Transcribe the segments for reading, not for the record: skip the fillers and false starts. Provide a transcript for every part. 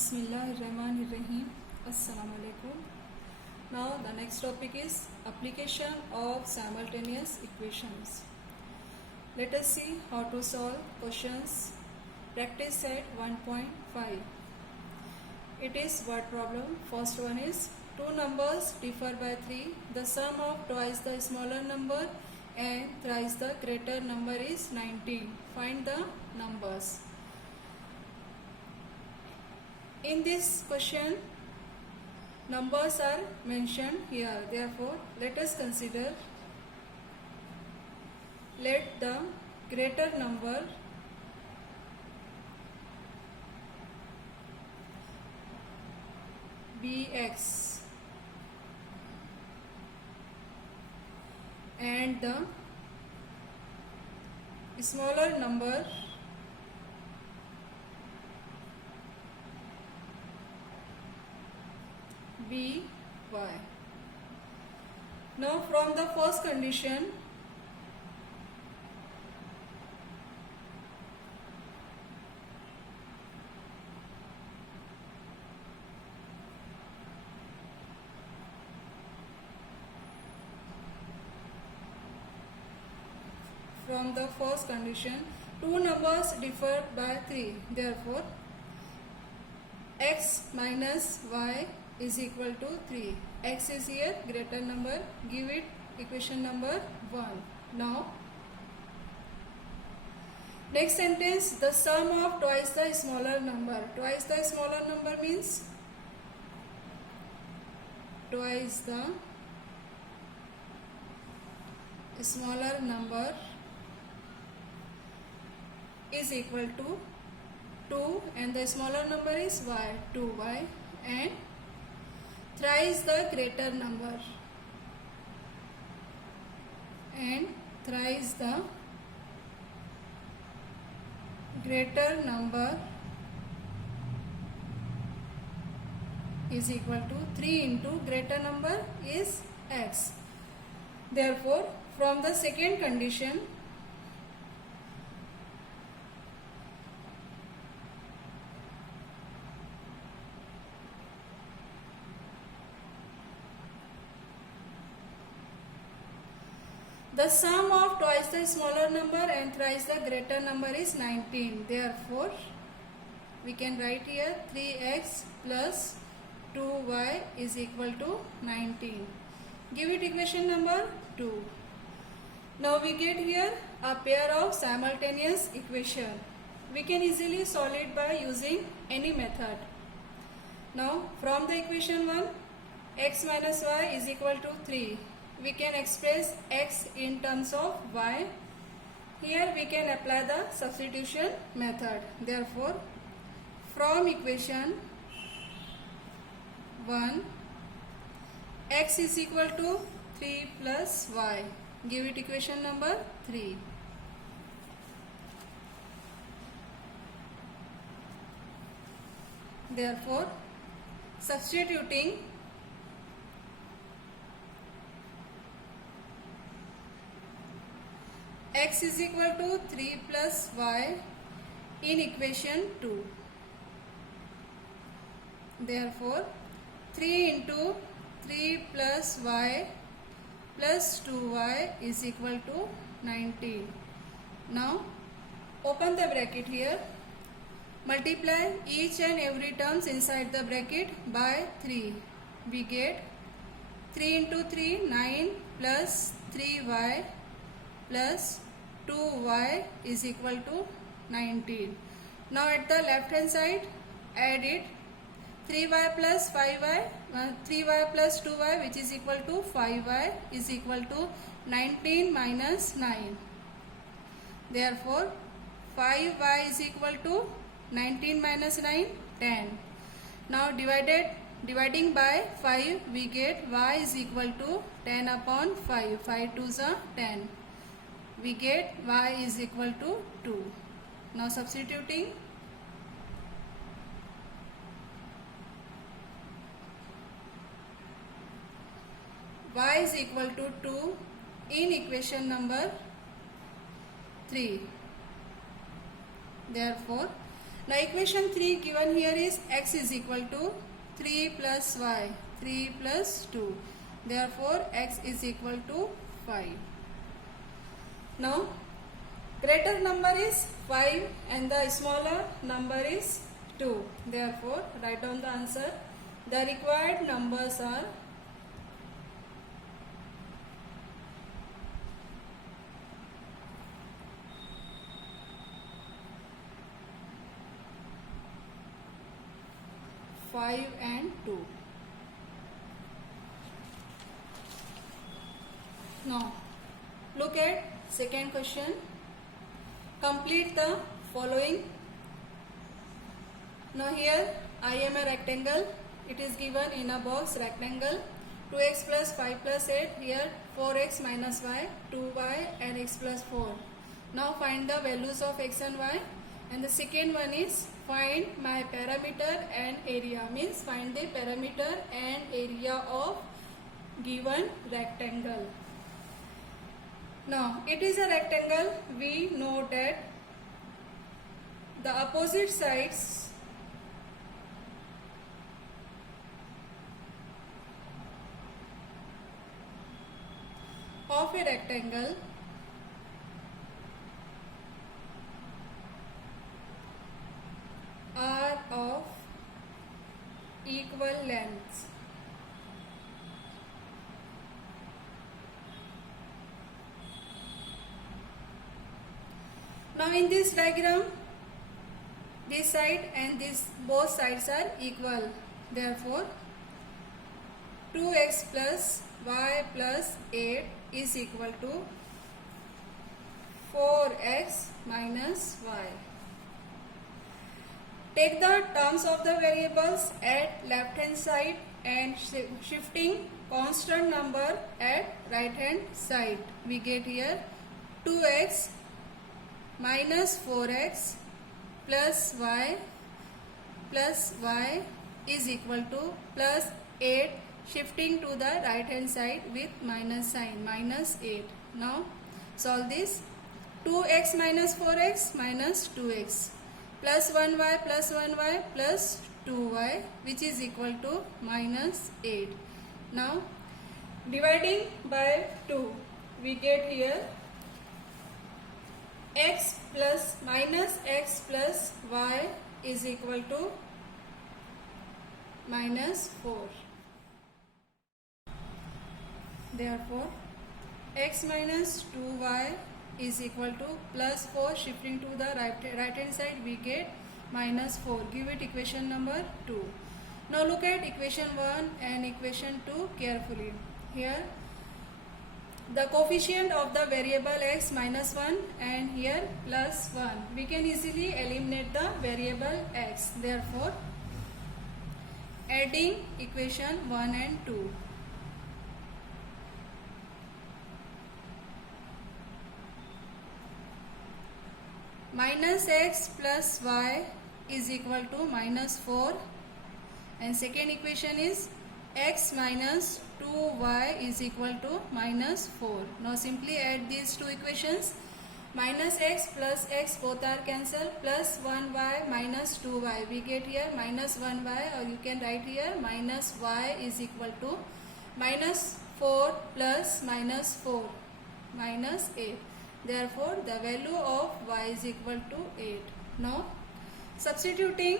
Bismillahirrahmanirrahim. Assalamu alaikum. Now the next topic is application of simultaneous equations. Let us see how to solve questions. Practice set 1.5. It is word problem. First one is two numbers differ by 3. The sum of twice the smaller number and thrice the greater number is 19. Find the numbers. In this question, numbers are mentioned here. Therefore, let us consider. Let the greater number be x and the smaller number be y. Now from the first condition, two numbers differ by 3. Therefore, x minus y is equal to 3. X is here greater number. Give it equation number 1. Now, next sentence, the sum of twice the smaller number. Twice the smaller number means twice the smaller number is equal to 2 and the smaller number is y, 2y, and thrice the greater number and thrice the greater number is equal to 3 into greater number is x. Therefore, from the second condition, the sum of twice the smaller number and thrice the greater number is 19. Therefore, we can write here 3x plus 2y is equal to 19. Give it equation number 2. Now we get here a pair of simultaneous equation. We can easily solve it by using any method. Now from the equation 1, x minus y is equal to 3. We can express x in terms of y. Here we can apply the substitution method. Therefore, from equation 1, x is equal to 3 plus y. Give it equation number 3. Therefore, substituting x is equal to 3 plus y in equation 2. Therefore, 3 into 3 plus y plus 2y is equal to 19. Now, open the bracket here. Multiply each and every terms inside the bracket by 3. We get 3 into 3, 9 plus 3y plus 2y is equal to 19. Now at the left hand side, add it. 3y plus 5y, 3y plus 2y which is equal to 5y is equal to 19 minus 9. Therefore, 5y is equal to 19 minus 9, 10. Now dividing by 5, we get y is equal to 10 upon 5. 5 2s are 10. We get y is equal to 2. Now substituting, y is equal to 2 in equation number 3. Therefore, Now equation 3 given here is x is equal to 3 plus y, 3 plus 2. Therefore x is equal to 5. Now greater number is 5 and the smaller number is 2. Therefore write down the answer. The required numbers are 5 and 2. Now look at second question. Complete the following. Now here I am a rectangle. It is given in a box rectangle. 2x plus 5 plus 8. Here 4x minus y, 2y and x plus 4. Now find the values of x and y. And the second one is find my perimeter and area, means find the perimeter and area of given rectangle. Now it is a rectangle. We know that the opposite sides of a rectangle are of equal lengths. Now in this diagram, this side and this both sides are equal. Therefore 2x plus y plus 8 is equal to 4x minus y. Take the terms of the variables at left hand side and shifting constant number at right hand side. We get here 2x minus 4x plus y is equal to plus 8, shifting to the right hand side with minus sign, minus 8. Now solve this. 2x minus 4x minus 2x plus 1y plus 1y plus 2y, which is equal to minus 8. Now dividing by 2, we get here x plus minus x plus y is equal to minus 4. Therefore x minus 2y is equal to plus 4, shifting to the right hand side we get minus 4. Give it equation number 2. Now look at equation 1 and equation 2 carefully. Here the coefficient of the variable x minus 1 and here plus 1. We can easily eliminate the variable x. Therefore adding equation 1 and 2. Minus x plus y is equal to minus 4, and second equation is x minus 2y is equal to minus 4. Now simply add these two equations. Minus x plus x both are cancelled, plus 1y minus 2y. We get here minus 1y, or you can write here minus y is equal to minus 4 plus minus 4, minus 8. Therefore the value of y is equal to 8. Now substituting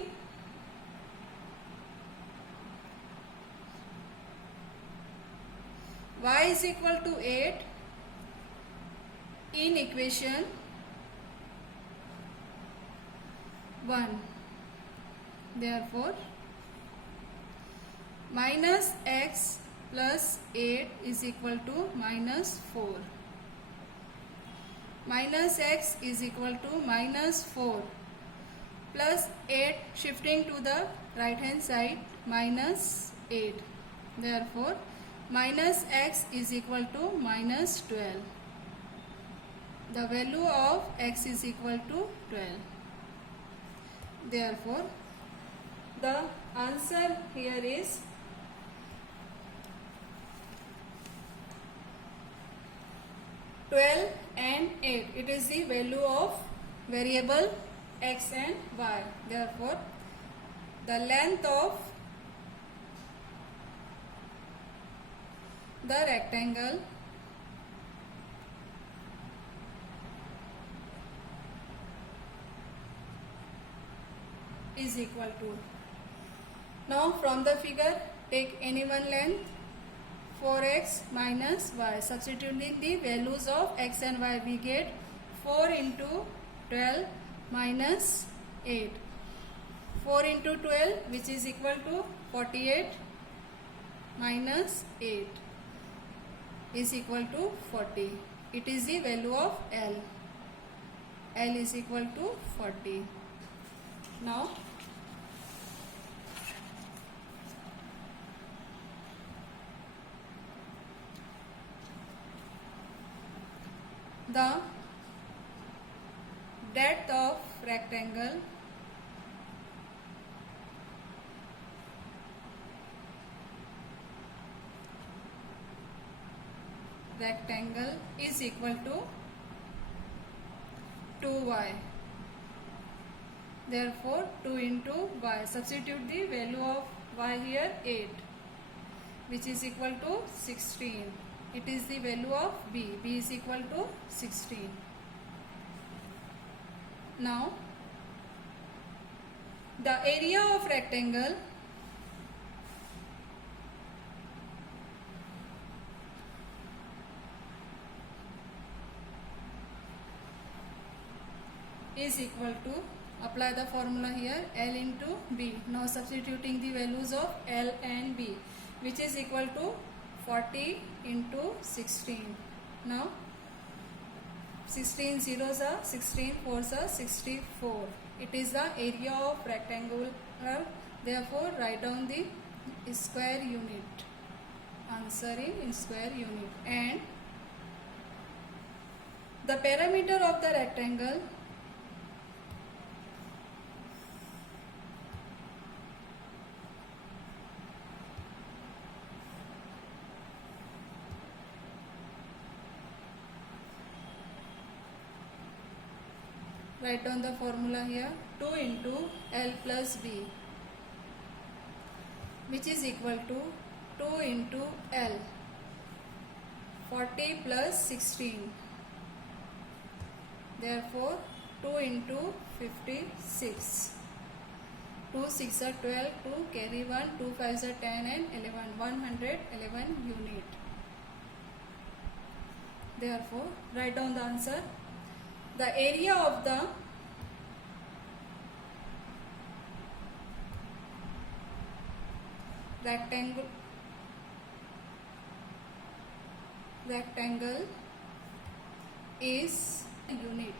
y is equal to 8 in equation 1. Therefore minus x plus 8 is equal to minus 4. Minus x is equal to minus 4 plus 8, shifting to the right hand side, minus 8. Therefore minus x is equal to minus 12. The value of x is equal to 12. Therefore the answer here is 12 and 8. It is the value of variable x and y. Therefore, the length of the rectangle is equal to. Now from the figure, take any one length, 4x minus y. Substituting the values of x and y, we get 4 into 12 minus 8. 4 into 12, which is equal to 48, minus 8 is equal to 40. It is the value of L. L is equal to 40. Now, the depth of rectangle is equal to 2y. Therefore, 2 into y. Substitute the value of y here, 8, which is equal to 16. It is the value of b. b is equal to 16. Now, the area of rectangle is equal to, apply the formula here, L into B. Now substituting the values of L and B, which is equal to 40 into 16. Now 16 zeros are 16 fours are 64. It is the area of rectangle. Therefore, write down the square unit. Answer in square unit. And the perimeter of the rectangle write down the formula here, 2 into L plus B, which is equal to 2 into L, 40 plus 16. Therefore, 2 into 56. 2 6 are 12, 2 carry 1, 2 5 are 10 and 11, 111 unit. Therefore, write down the answer. The area of the rectangle is a unit,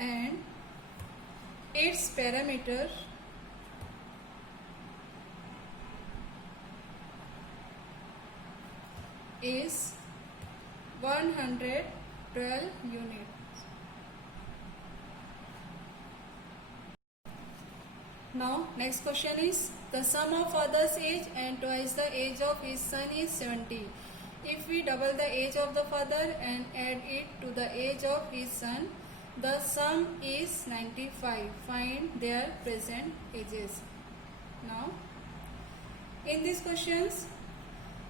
and its perimeter is 112 units. Now next question is, the sum of father's age and twice the age of his son is 70. If we double the age of the father and add it to the age of his son, the sum is 95. Find their present ages. Now in these questions,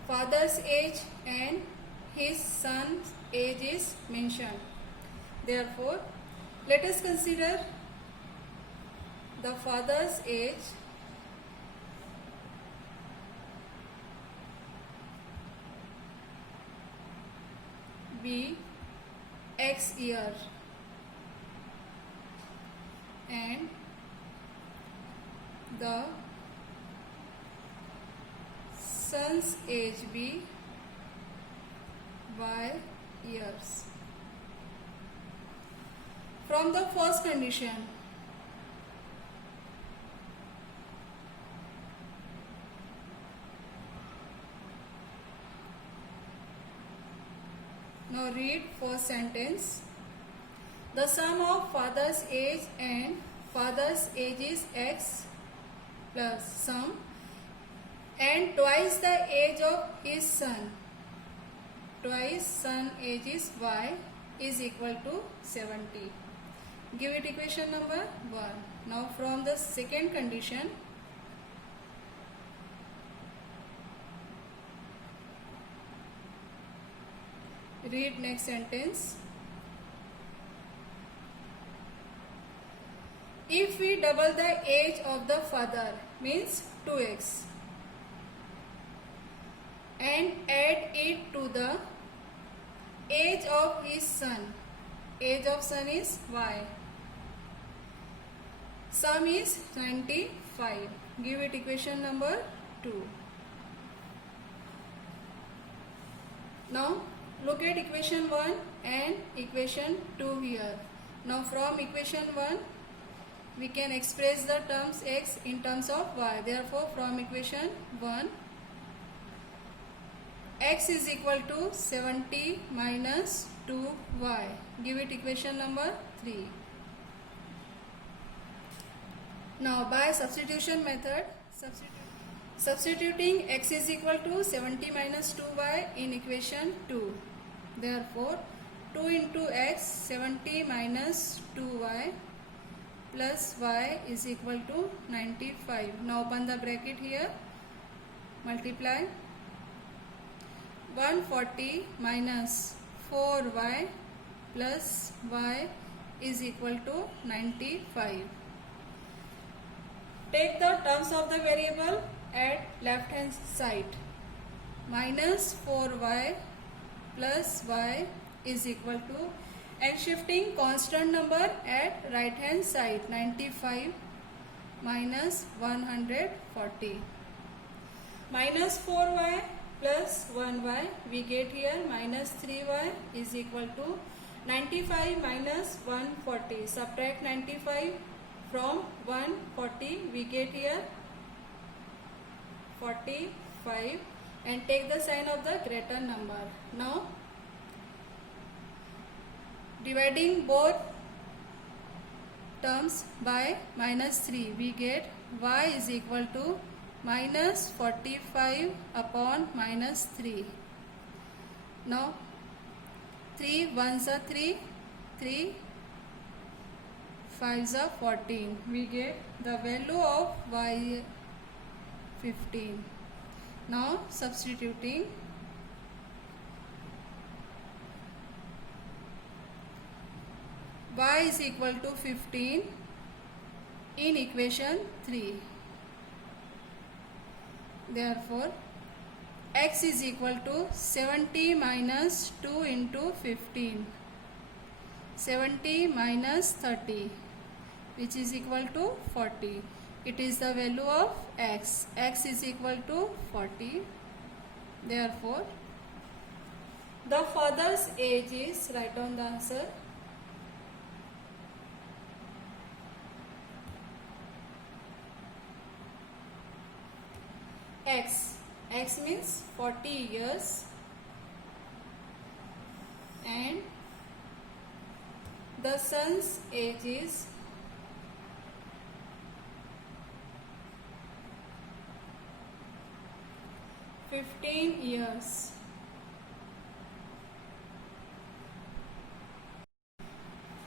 father's age and his son's age is mentioned. Therefore, let us consider the father's age be X year and the son's age be Y years. From the first condition, now read first sentence. The sum of father's age and father's age is X plus sum and twice the age of his son. Twice son age is Y is equal to 70. Give it equation number 1. Now from the second condition, read next sentence. If we double the age of the father, means 2x, and add it to the age of his son, age of son is y, sum is 95. Give it equation number 2. Now look at equation 1 and equation 2 here. Now from equation 1 we can express the terms x in terms of y. Therefore from equation 1, x is equal to 70 minus 2y. Give it equation number 3. Now by substitution method, substituting x is equal to 70 minus 2y in equation 2. Therefore 2 into x, 70 minus 2y plus y is equal to 95. Now open the bracket here, multiply 140 minus 4y plus y is equal to 95. Take the terms of the variable at left hand side. Minus 4y plus y is equal to, and shifting constant number at right hand side, 95 minus 140. Minus 4y plus 1y, we get here minus 3y is equal to 95 minus 140. Subtract 95 from 140, we get here 45, and take the sign of the greater number. Now dividing both terms by minus 3, we get y is equal to minus 45 upon minus 3. Now 3 1s are 3, 3 5s are 14. We get the value of y 15. Now substituting, y is equal to 15 in equation 3. Therefore x is equal to 70 minus 2 into 15, 70 minus 30, which is equal to 40. It is the value of x. X is equal to 40. Therefore the father's age is, write down the answer, x. X means 40 years, and the son's age is 15 years.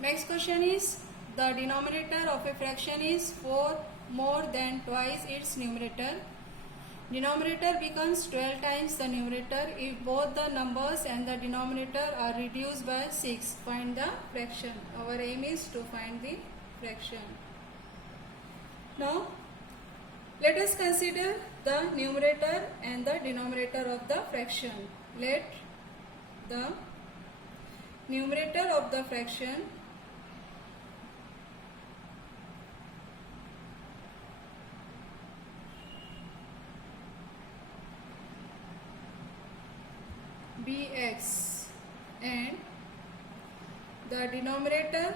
Next question is, the denominator of a fraction is 4 more than twice its numerator. Denominator becomes 12 times the numerator if both the numbers and the denominator are reduced by 6. Find the fraction. Our aim is to find the fraction. Now let us consider the numerator and the denominator of the fraction. Let the numerator of the fraction be x and the denominator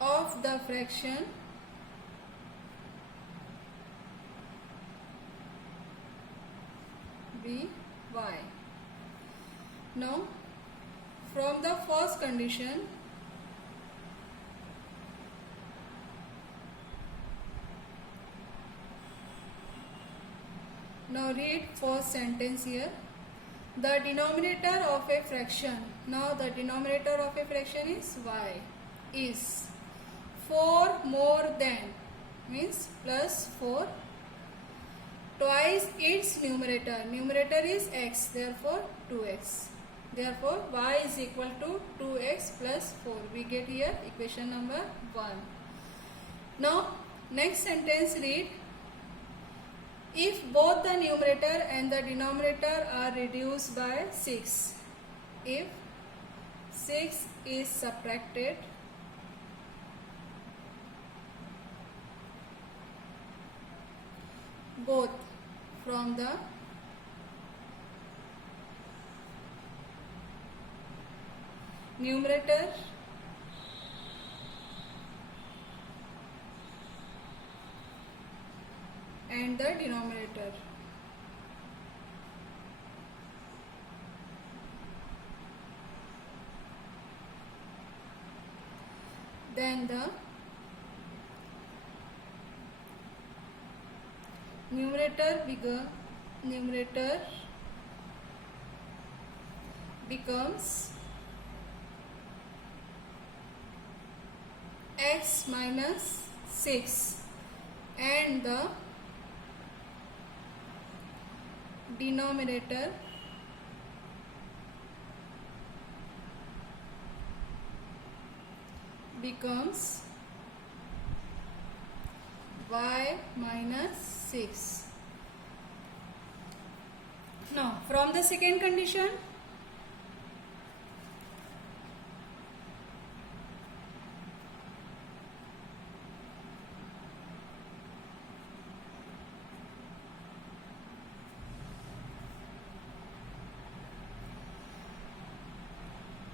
of the fraction be y. Now from the first condition, Now read first sentence here. The denominator of a fraction. Now the denominator of a fraction is y. Is 4 more than, means plus 4, twice its numerator. Numerator is x, therefore 2x. Therefore y is equal to 2x plus 4. We get here equation number 1. Now next sentence read. If both the numerator and the denominator are reduced by 6. If 6 is subtracted both from the numerator and the denominator, then the numerator becomes x minus 6 and the denominator becomes y minus 6. Now from the second condition,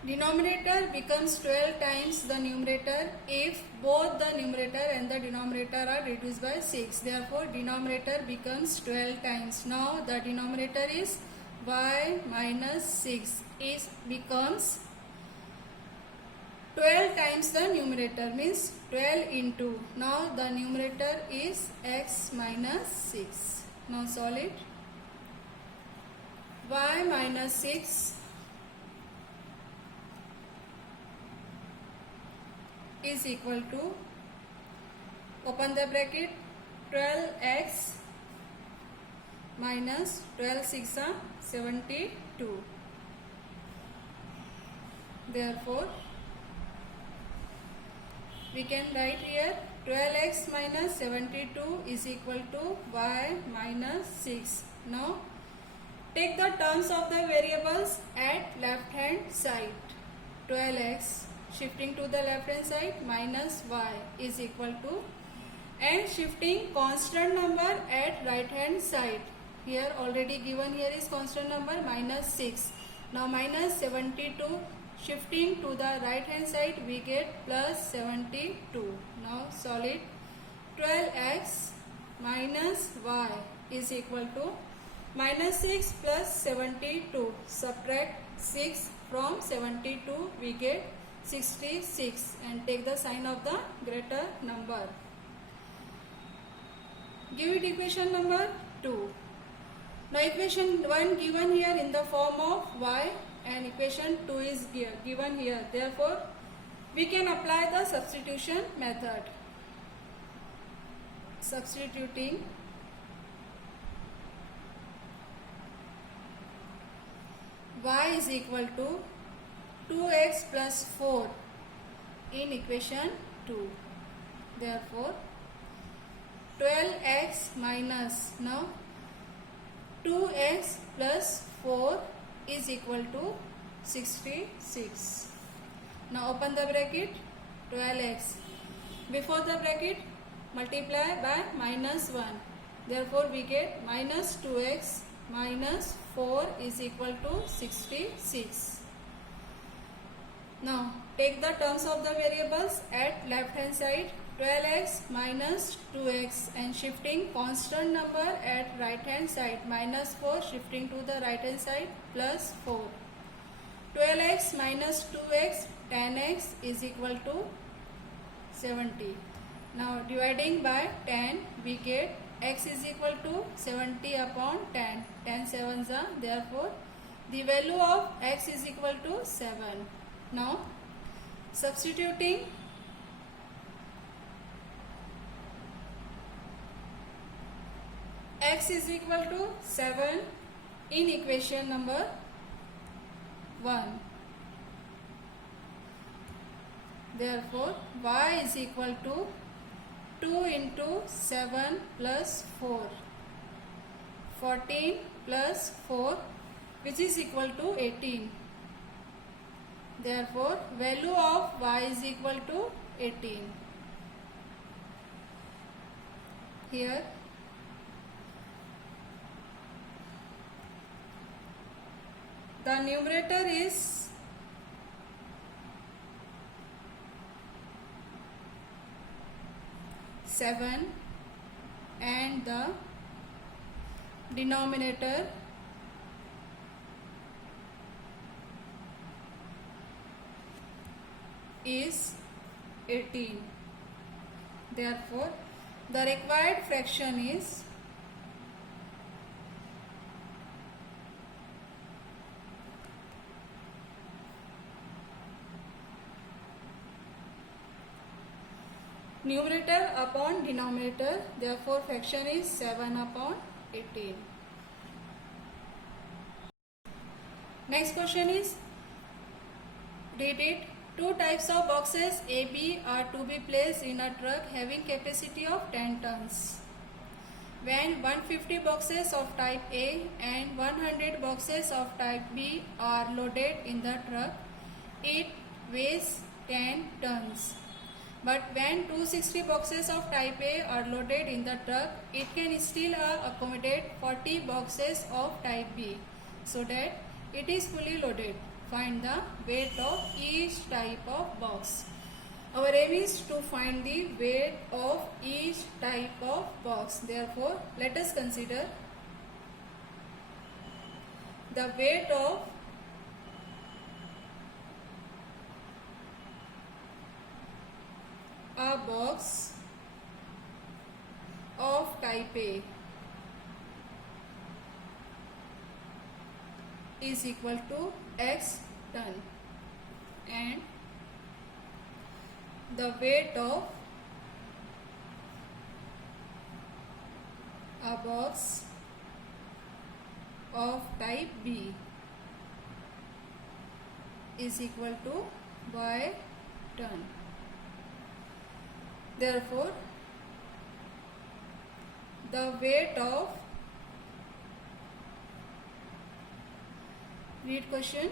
denominator becomes 12 times the numerator if both the numerator and the denominator are reduced by 6. Therefore denominator becomes 12 times. Now the denominator is y minus 6 is becomes 12 times the numerator, means 12 into. Now the numerator is x minus 6. Now solve it. Y minus 6 is equal to, open the bracket, 12x minus 12 6 are 72. Therefore we can write here 12x minus 72 is equal to y minus 6. Now take the terms of the variables at left hand side. 12x shifting to the left hand side minus y is equal to, and shifting constant number at right hand side. Here already given, here is constant number minus 6. Now minus 72 shifting to the right hand side we get plus 72. Now solve it. 12x minus y is equal to minus 6 plus 72. Subtract 6 from 72 we get 66 and take the sign of the greater number. Give it equation number 2. Now equation 1 given here in the form of y and equation 2 is given here. Therefore we can apply the substitution method. Substituting y is equal to 2x plus 4 in equation 2. Therefore 12x minus, now 2x plus 4 is equal to 66. Now open the bracket, 12x. Before the bracket multiply by minus 1. Therefore we get minus 2x minus 4 is equal to 66. Now take the terms of the variables at left hand side. 12x minus 2x and shifting constant number at right hand side, minus 4 shifting to the right hand side plus 4. 12x minus 2x 10x is equal to 70. Now dividing by 10, we get x is equal to 70 upon 10. 10 sevens are, therefore the value of x is equal to 7. Now substituting x is equal to 7 in equation number 1. Therefore y is equal to 2 into 7 plus 4. 14 plus 4, which is equal to 18. Therefore value of y is equal to 18. Here the numerator is 7 and the denominator is 18. Therefore the required fraction is numerator upon denominator, therefore fraction is 7 upon 18. Next question is, read it. Two types of boxes AB are to be placed in a truck having capacity of 10 tons. When 150 boxes of type A and 100 boxes of type B are loaded in the truck, it weighs 10 tons. But when 260 boxes of type A are loaded in the truck, it can still accommodate 40 boxes of type B, so that it is fully loaded. Find the weight of each type of box. Our aim is to find the weight of each type of box. Therefore, let us consider the weight of a box of type A is equal to x ton, and the weight of a box of type B is equal to y ton. Therefore, the weight of, read question,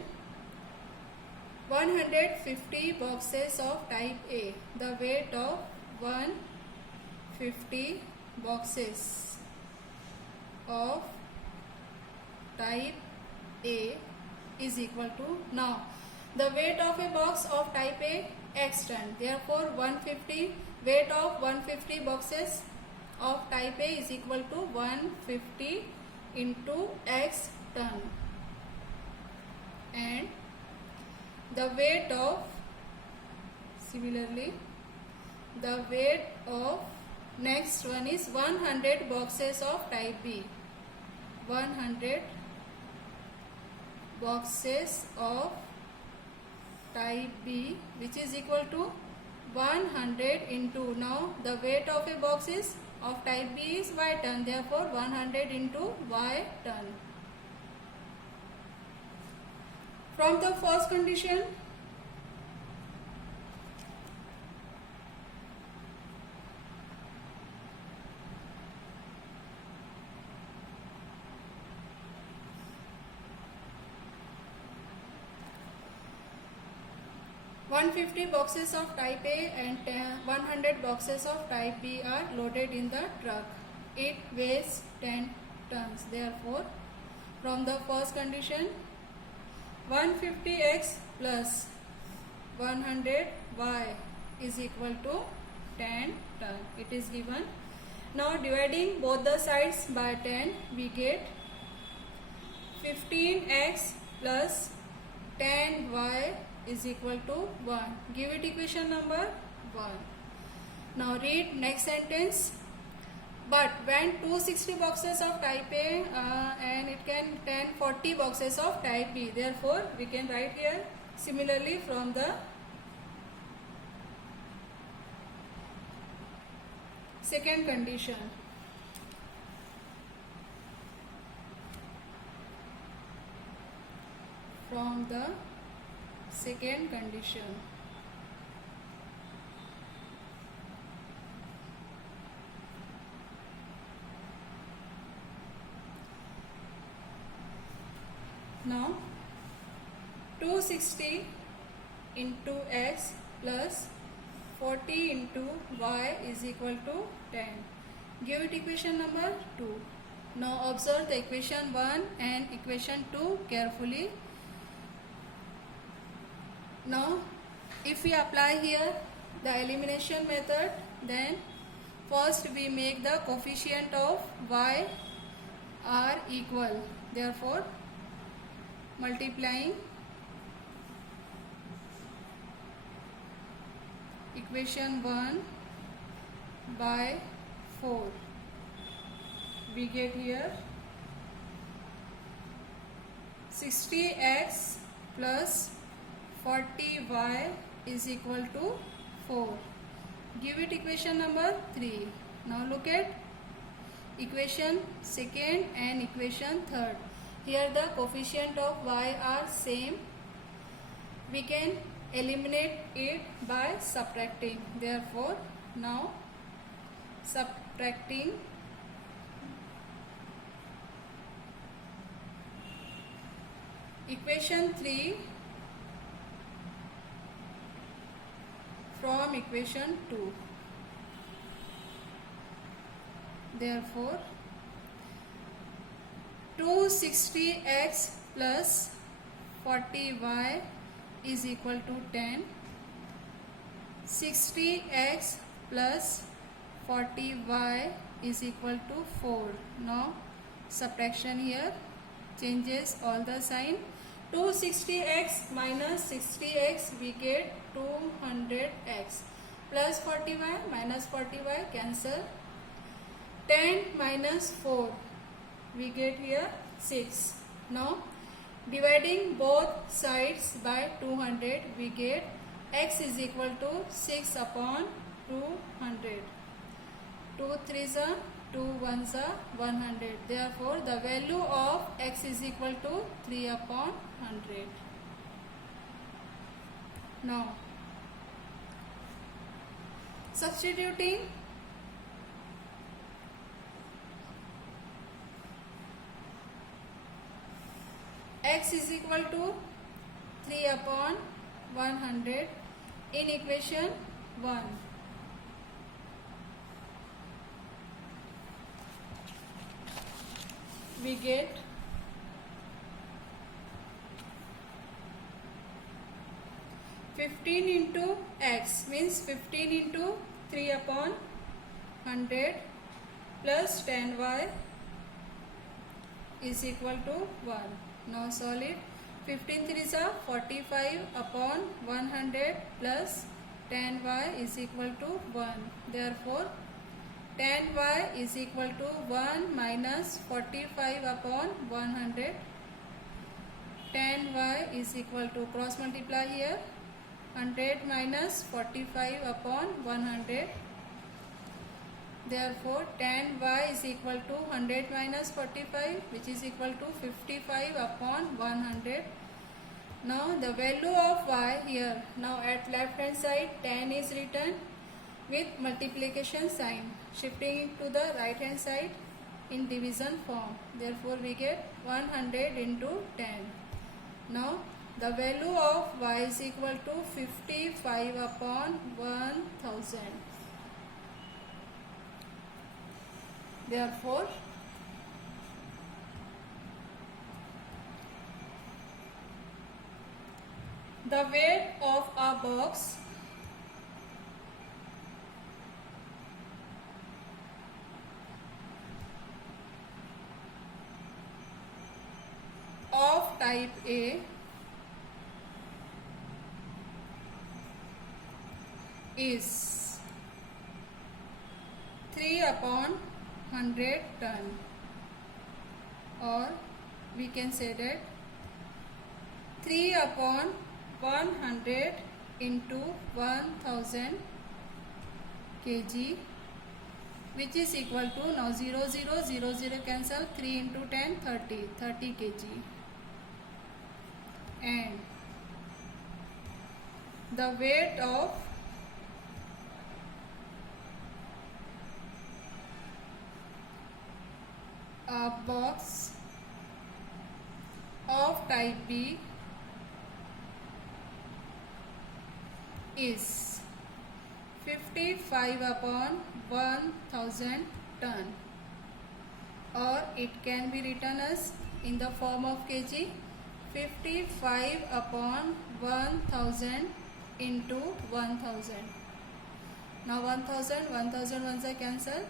150 boxes of type A. The weight of 150 boxes of type A is equal to, now the weight of a box of type A, x ton. Therefore 150, weight of 150 boxes of type A is equal to 150 into x ton, and the weight of, similarly the weight of next one is 100 boxes of type B. 100 boxes of type B, which is equal to 100 into, now the weight of a box is of type B is y ton, therefore 100 into y ton. From the first condition, (150) boxes of type A and 100 boxes of type B are loaded in the truck. It weighs 10 tons. Therefore, from the first condition, 150x plus 100y is equal to 10 ton. It is given. Now dividing both the sides by 10, we get 15x plus 10y is equal to 1. Give it equation number 1. Now read next sentence. But when 260 boxes of type A and it can 40 boxes of type B. Therefore, we can write here similarly from the second condition. From the second condition. Now 260 into x plus 40 into y is equal to 10. Give it equation number 2. Now observe the equation 1 and equation 2 carefully. Now if we apply here the elimination method, then first we make the coefficient of y are equal. Therefore, multiplying equation 1 by 4, we get here 60x plus 40y is equal to 4. Give it equation number 3. Now look at equation second and equation third. Here the coefficient of y are same. We can eliminate it by subtracting. Therefore, now subtracting equation 3 from equation 2. Therefore, 260x plus 40y is equal to 10. 60x plus 40y is equal to 4. Now subtraction here changes all the sign. 260x minus 60x we get 200x plus 40y minus 40y cancel. 10 minus 4 we get here 6. Now dividing both sides by 200 we get x is equal to 6 upon 200. 2 3s are 2 1s are 100. Therefore, the value of x is equal to 3 upon 100. Now, substituting x is equal to 3 upon 100 in equation 1. We get 15 into x means 15 into 3 upon 100 plus 10y is equal to 1. Now solve it. 15 3s are 45 upon 100 plus 10y is equal to 1. Therefore, 10y is equal to 1 minus 45 upon 100. 10y is equal to, cross multiply here, 100 minus 45 upon 100. Therefore, 10y is equal to 100 minus 45, which is equal to 55 upon 100. Now the value of y here, now at left hand side 10 is written with multiplication sign, shifting it to the right hand side in division form. Therefore, we get 100 into 10. Now the value of y is equal to 55 upon 1000. Therefore, the weight of a box of type A is upon 100 ton, or we can say that 3 upon 100 into 1000 kg, which is equal to, now 0 0 0 0 cancel, 3 into 10 30 kg, and the weight of a box of type B is 55 upon 1000 ton, or it can be written as in the form of kg, 55 upon 1000 into 1000. Now 1000 ones are cancelled,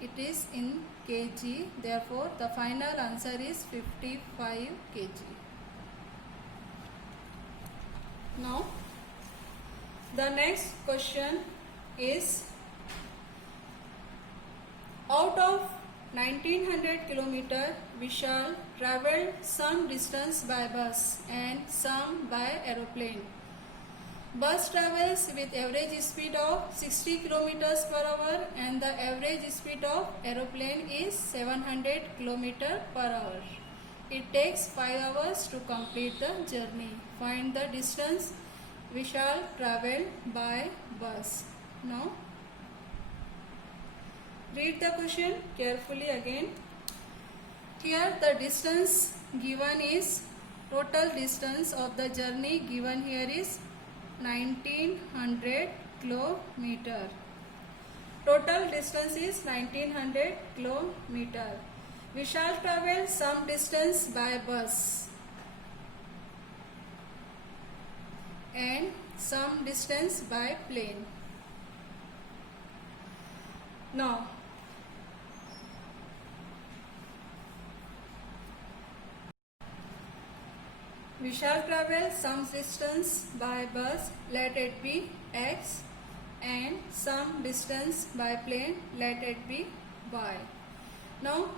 it is in kg, therefore the final answer is 55 kg. Now the next question is, out of 1900 km we shall travel some distance by bus and some by aeroplane. Bus travels with average speed of 60 km per hour and the average speed of aeroplane is 700 km per hour. It takes 5 hours to complete the journey. Find the distance we shall travel by bus. Now read the question carefully again. Here the distance given is, total distance of the journey given here is 1900 kilometer. Total distance is 1900 kilometer. We shall travel some distance by bus and some distance by plane. Now we shall travel some distance by bus, let it be x, and some distance by plane, let it be y. Now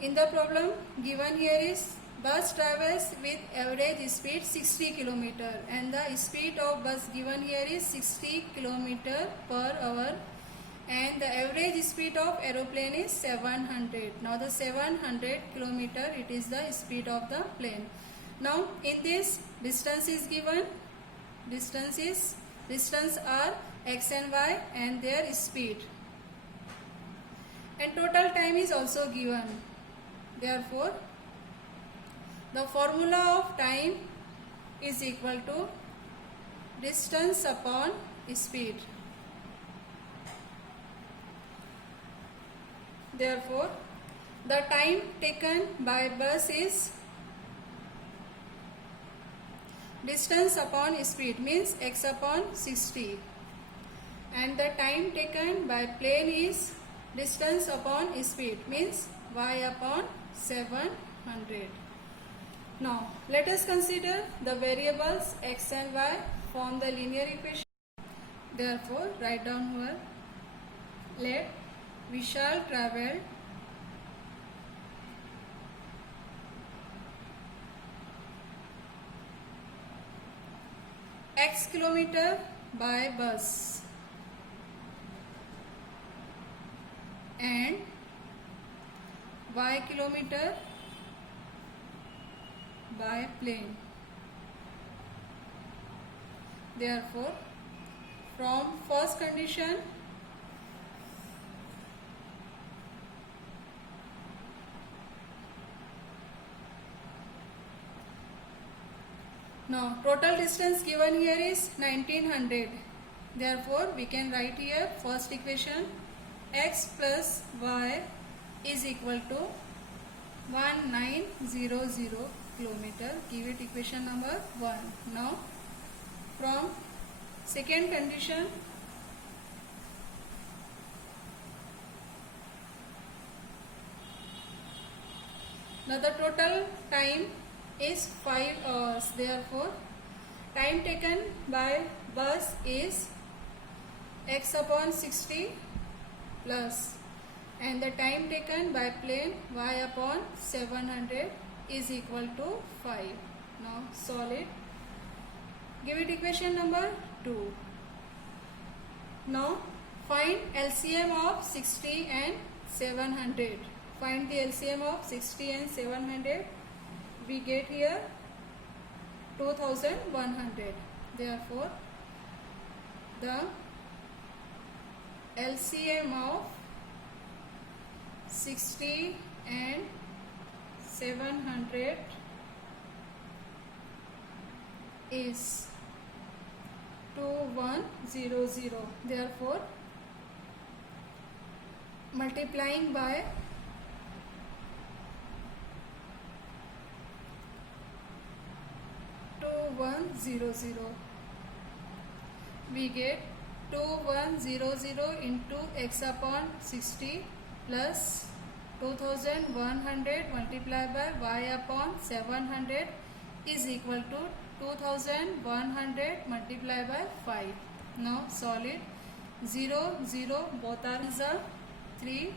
in the problem given here is, bus travels with average speed 60 km and the speed of bus given here is 60 km per hour and the average speed of aeroplane is 700. Now the 700 km, it is the speed of the plane. Now in this, distance is given, distance are x and y and their speed, and total time is also given. Therefore the formula of time is equal to distance upon speed. Therefore the time taken by bus is distance upon speed, means x upon 60, and the time taken by plane is distance upon speed, means y upon 700. Now let us consider the variables x and y form the linear equation. Therefore write down here, let we shall travel x kilometer by bus and y kilometer by plane. Therefore from first condition, now total distance given here is 1900. Therefore we can write here first equation, x plus y is equal to 1900 kilometer. Give it equation number 1. Now from second condition, now the total time is 5 hours. Therefore time taken by bus is x upon 60 plus and the time taken by plane y upon 700 is equal to 5. Now solve it. Give it equation number 2. Now find LCM of 60 and 700. Find the LCM of 60 and 700. We get here 2100. Therefore, the LCM of 60 and 700 is 2100. Therefore, multiplying by 2100, we get 2100 into x upon 60 plus 2100 multiplied by y upon 700 is equal to 2100 multiplied by 5. Now solve it. 0, 0, both are 3,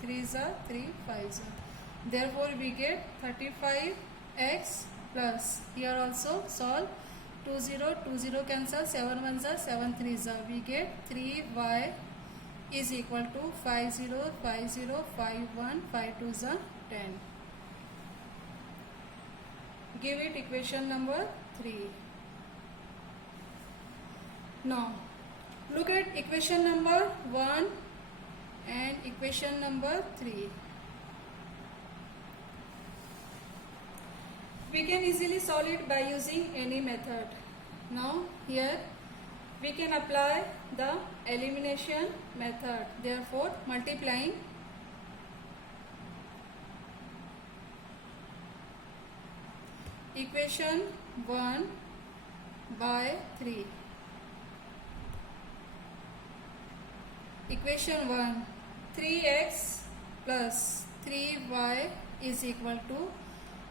3 is 3, 5 is. Therefore, we get 35x plus, here also solve, 2, 0, 2, 0 cancel, 7, 1 is 7, 3 is. We get 3y is equal to 5, 0, 5, 0, 5, 1, 5, 2 is 10. Give it equation number 3. Now, look at equation number 1 and equation number 3. We can easily solve it by using any method. Now, here we can apply the elimination method. Therefore, multiplying equation 1 by 3. Equation 1, 3x plus 3y is equal to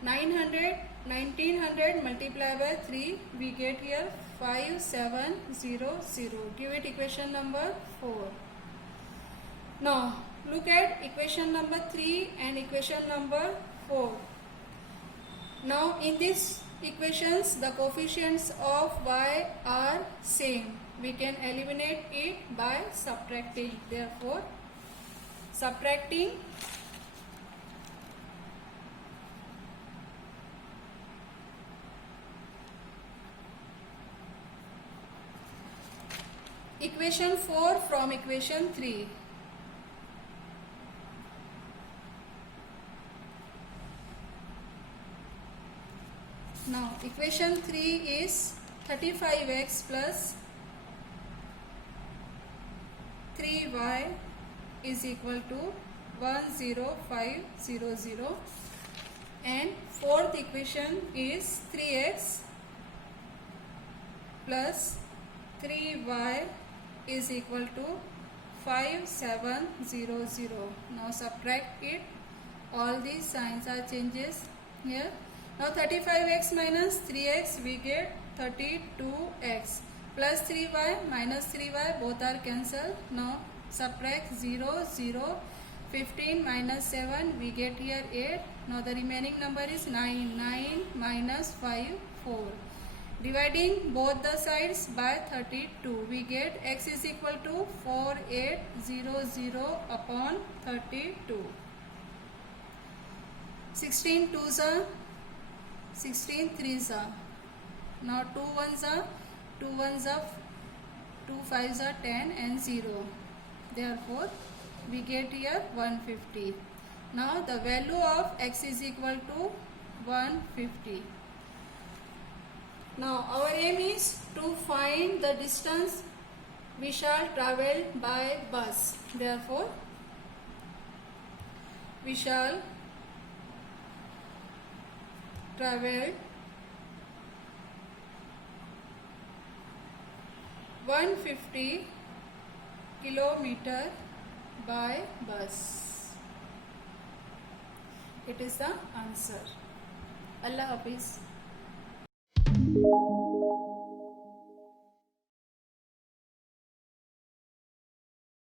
1900 multiplied by 3, we get here 5700. Give it equation number 4. Now look at equation number 3 and equation number 4. Now in these equations the coefficients of y are same. We can eliminate it by subtracting. Therefore, subtracting equation 4 from equation 3. Now equation 3 is 35x plus 3y is equal to 10500, and fourth equation is 3x plus 3y is equal to 5700. Now subtract it. All these signs are changes here. Now 35x minus 3x we get 32x plus 3y minus 3y both are cancelled. Now subtract 0, 0, 15 minus 7 we get here 8. Now the remaining number is 9. 9 minus 5, 4. Dividing both the sides by 32, we get x is equal to 4800 upon 32. 16 2s are 16 3s are. Now 2 1s are 2 1s are 2 5s are 10 and 0. Therefore, we get here 150. Now the value of x is equal to 150. Now our aim is to find the distance we shall travel by bus. Therefore, we shall travel 150 kilometer by bus. It is the answer. Allah Hafiz.